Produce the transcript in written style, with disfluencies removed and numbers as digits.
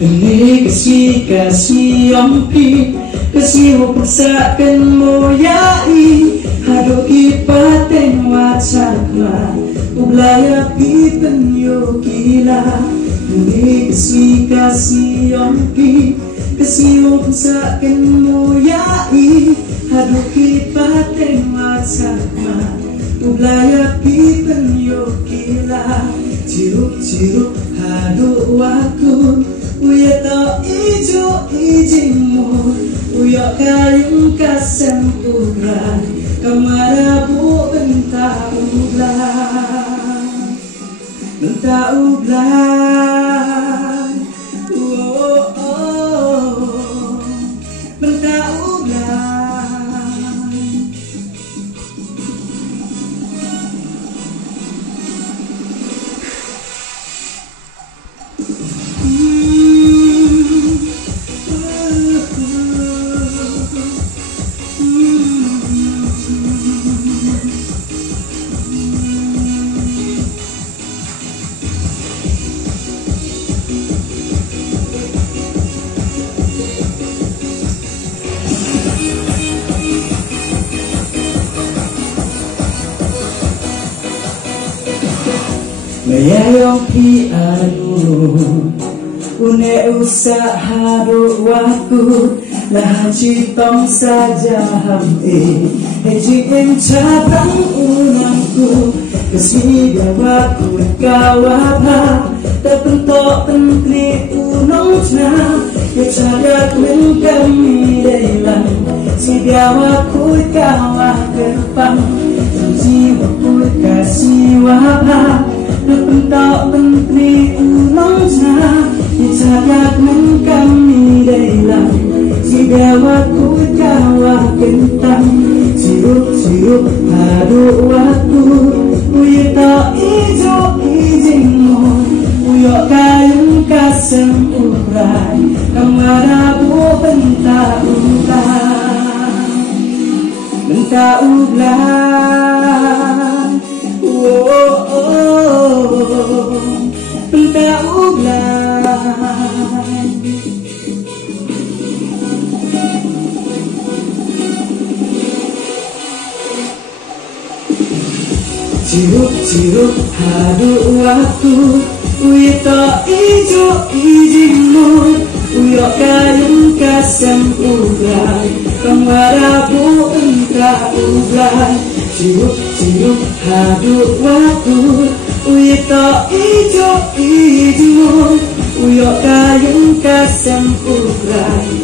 Ini kasih ompi, kasih paksakan moyai, hado ipaten wacakla, ublaya pipen yo gila. Ini kasih ompi, kasih paksakan moyai, hado ipaten wacakla, ublaya pipen yo gila. Ciruk-ciruk hado wakun, uya tau ijo ijimu, uya kayung kasem ubrai, kamarabu benta ublai, benta ublai, oh oh oh, benta ublai. Mayayong piano, une usaha doaku, lahan citong saja hamil, hejing cabang unangku, kasih dawaku kawabha, terpentok pentri unongnya, kecadak mengkami delang, si dawaku kawah kerpang, jiwaku kasih wabha. Terpentok menteri ulangnya, dicatat mengkami delang, si dawaku kawah kentang, sirup-sirup hadu waktu, uya tak ijo izinmu, uya kayung kasem ubrai, kamarabu benta ublai, benta ublai, oh oh, benta ublai. Ciruk-ciruk hadu waktu, uya tak ijo izinmu, uya kayung kasem ubrai, kamarabu benta ublai. Ciruk-ciruk hadu waktu, uya tak ijo izinmu, uya kayung kasem ubrai,